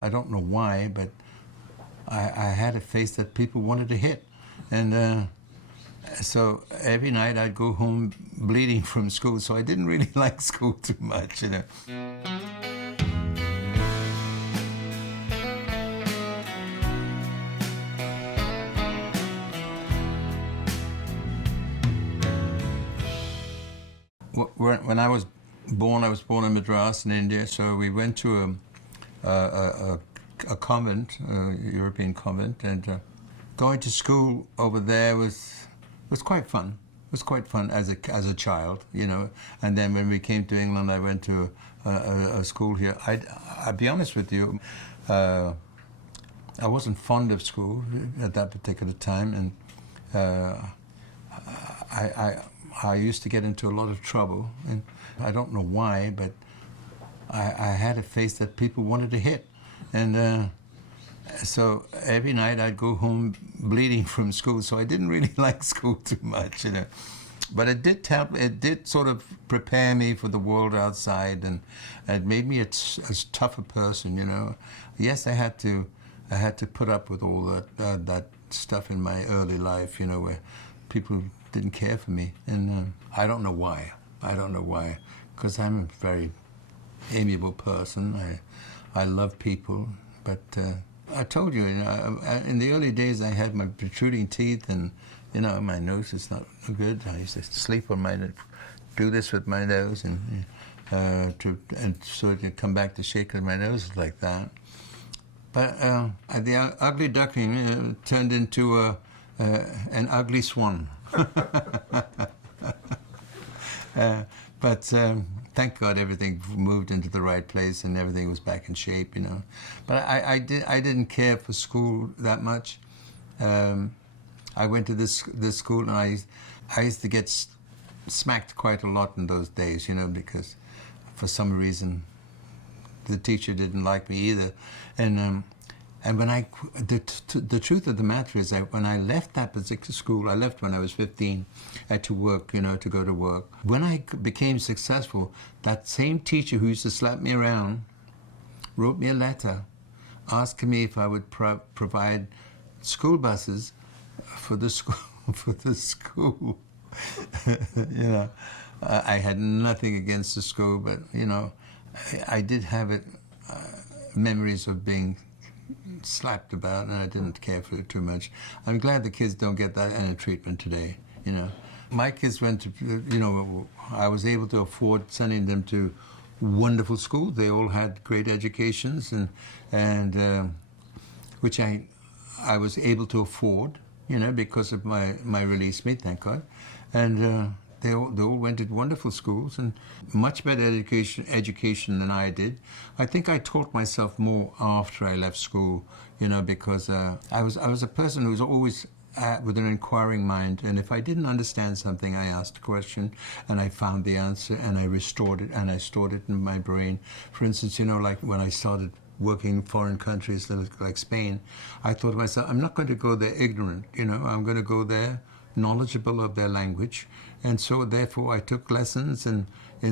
I don't know why, but I had a face that people wanted to hit. And so every night I'd go home bleeding from school, so I didn't really like school too much, you know. When I was born in Madras in India, so we went to a convent, a European convent, and going to school over there was quite fun. It was quite fun as a child, you know. And then when we came to England, I went to a school here. I'll be honest with you, I wasn't fond of school at that particular time, and I used to get into a lot of trouble, and I don't know why, but I had a face that people wanted to hit. And so every night I'd go home bleeding from school, so I didn't really like school too much, you know. But it did help, it did sort of prepare me for the world outside, and it made me a tougher person, you know. Yes, I had to put up with all that stuff in my early life, you know, where people didn't care for me, and I don't know why. I don't know why, because I'm a very amiable person. I love people, but I told you, in the early days I had my protruding teeth, and you know, my nose is not good. I used to sleep on do this with my nose, and so to come back to shaking my nose like that. But the ugly duckling turned into an ugly swan. But thank God everything moved into the right place and everything was back in shape, you know. But I didn't care for school that much. I went to this school, and I used to get smacked quite a lot in those days, you know, because for some reason the teacher didn't like me either. And when the truth of the matter is that when I left that particular school, I left when I was 15, I had to work, you know, to go to work. When I became successful, that same teacher who used to slap me around wrote me a letter asking me if I would provide school buses for the school. For the school. You know, I had nothing against the school, but, you know, I did have memories of being slapped about, and I didn't care for it too much. I'm glad the kids don't get that kind of treatment today, you know. My kids went to, you know, I was able to afford sending them to wonderful schools. They all had great educations, and which I was able to afford, you know, because of my release meet, thank God. And they all went to wonderful schools and much better education than I did. I think I taught myself more after I left school, you know, because I was a person who was always with an inquiring mind, and if I didn't understand something, I asked a question, and I found the answer, and I restored it, and I stored it in my brain. For instance, you know, like when I started working in foreign countries like Spain, I thought to myself, I'm not going to go there ignorant, you know, I'm going to go there knowledgeable of their language. And so therefore I took lessons in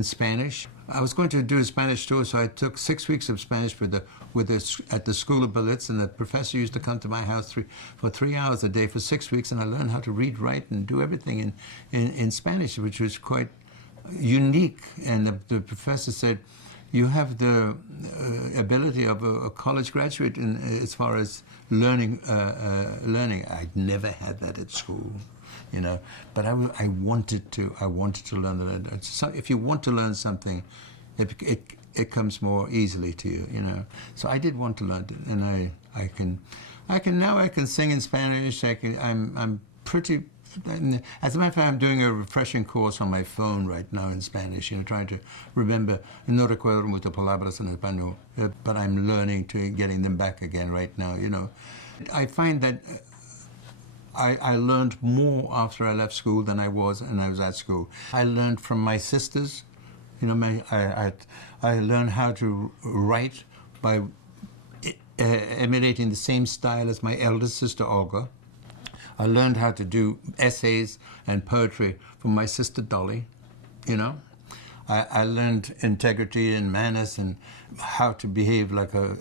Spanish. I was going to do a Spanish tour, so I took 6 weeks of Spanish at the School of Ballets, and the professor used to come to my house for 3 hours a day for 6 weeks, and I learned how to read, write, and do everything in Spanish, which was quite unique. And the professor said, you have the ability of a college graduate as far as learning. I'd never had that at school, you know. But I wanted to learn that. So if you want to learn something, it comes more easily to you, you know. So I did want to learn it, and I can sing in Spanish. I'm pretty. As a matter of fact, I'm doing a refreshing course on my phone right now in Spanish, you know, trying to remember. No recuerdo muchas palabras en español, but I'm learning to getting them back again right now, you know. I find that I learned more after I left school than I was when I was at school. I learned from my sisters, you know. I learned how to write by emulating the same style as my eldest sister Olga. I learned how to do essays and poetry from my sister Dolly, you know. I learned integrity and manners and how to behave like a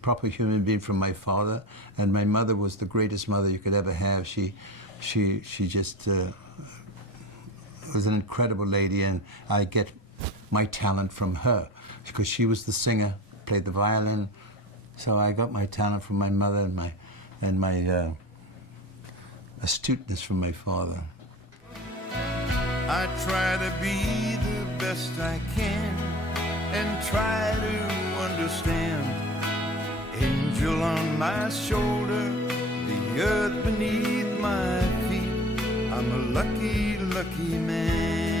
proper human being from my father. And my mother was the greatest mother you could ever have. She just was an incredible lady, and I get my talent from her because she was the singer, played the violin. So I got my talent from my mother and my astuteness from my father. I try to be the best I can and try to understand. Angel on my shoulder, the earth beneath my feet. I'm a lucky, lucky man.